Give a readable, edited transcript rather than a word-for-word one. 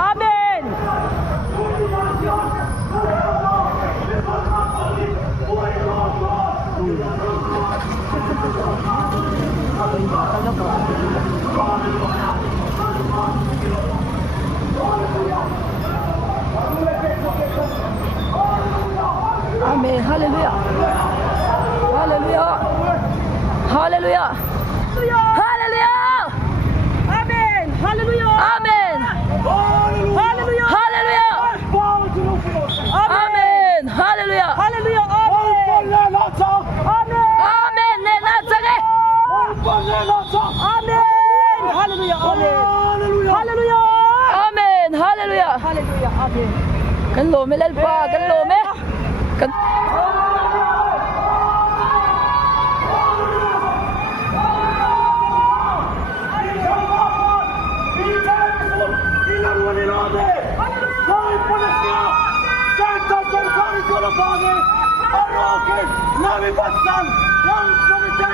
Amen. Amen. Hallelujah. Hallelujah. Hallelujah. Hallelujah. Amen. Hallelujah. Amen. Hallelujah. Hallelujah. Amen. Hallelujah. Hallelujah. Amen. Amen. Nenazare. Amen. Hallelujah. Amen. Hallelujah. Amen. Hallelujah. Hallelujah. Amen. Kan lome lalpa, kan lome. Kan Nami Batsan, Nami Sanite,